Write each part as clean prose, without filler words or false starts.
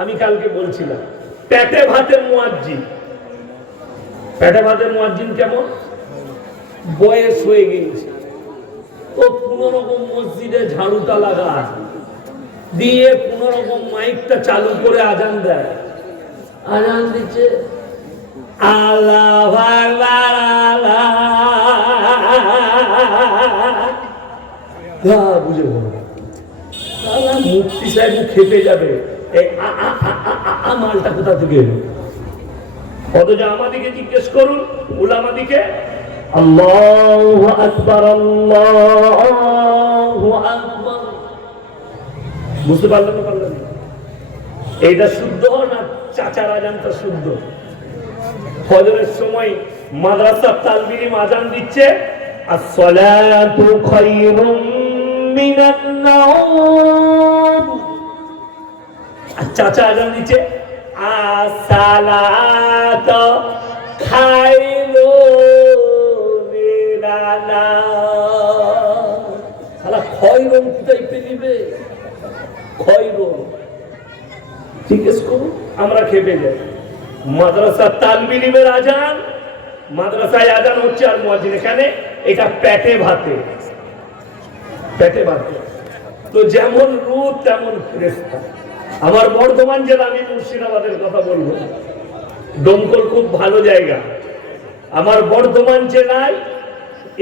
আমি কালকে বলছিলাম পেটে ভাতে মুয়াজ্জিন, পেটে ভাতে মুয়াজ্জিন কেমন? বয়স হয়ে গেছে, ও কোন রকম মসজিদে ঝাড়ুটা লাগায় দিয়ে কোন রকম মাইকটা চালু করে আজান দেয়, আজান দিচ্ছে আল্লাহু আকবার আল্লাহ, বুঝে বলো মুফতি সাহেব খেপে যাবে, মালটা কোথা থেকে এলো? অথচ আমাদিকে জিজ্ঞেস করুন, উলামাদিকে, আল্লাহু আকবার আল্লাহু আকবার, বুঝতে পারলেন না? পারলেন না? এইটা শুদ্ধ না চাচার আজানটা শুদ্ধ? ফজরের সময় মাদ্রাসার তালবির আজান দিচ্ছে আসসালাতু খায়রুম মিনান নাওম, আর চাচা আজান দিচ্ছে আসসালাতু খায়রুম মিনান নাওম। শালা খায়রুম কোথায় পেলিবে? খায়রুম জিজ্ঞেস করুন, আমরা খেপে যাই। মাদ্রাসার তালবির ইলমের আজান, মাদ্রাসায় আজান হচ্ছে আর মুয়াজ্জিন এখানে, এটা পেটে ভাতে, পেটে ভাতে। তো যেমন রূপ তেমন ফেরেশতা। আমার বর্ধমান জেলা, আমি মুর্শিদাবাদের কথা বলবো, দমকল খুব ভালো জায়গা। আমার বর্ধমান জেলায়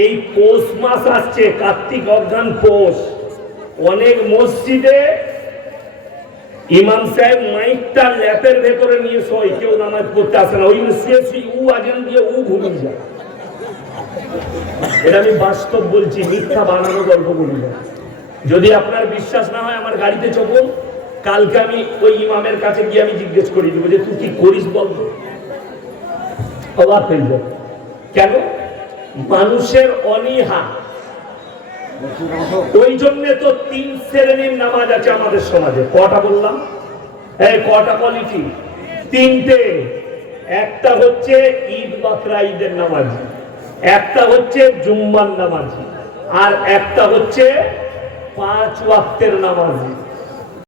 এই পৌষ মাস আসছে, কার্তিক অঘ্রান পৌষ, অনেক মসজিদে ইমাম সাহেব মাইকটা ল্যাপের ভেতরে নিয়ে শোয়, কেউ নামাজ পড়তে আসে না, ওই শুয়ে উ আজান দিয়ে উ ঘুমিয়ে যায়। এটা আমি বাস্তব বলছি, মিথ্যা বানানো গল্প বলি না। যদি আপনার বিশ্বাস না হয় আমার গাড়িতে চলুন, কালকে আমি ওই ইমামের কাছে গিয়ে আমি জিজ্ঞেস করি দেবো যে তুই কি করিস বলতো, অবাক হয়ে যাবে। কেন? মানুষের অনীহা। ওই জন্য তো 3 শ্রেণীর নামাজ আছে আমাদের সমাজে। কটা বললাম? কটা কোয়ালিটি? 3টে। একটা হচ্ছে ঈদ বাকরা ঈদের নামাজ, একটা হচ্ছে জুম্মার নামাজ, আর একটা হচ্ছে 5 ওয়াক্তের নামাজ।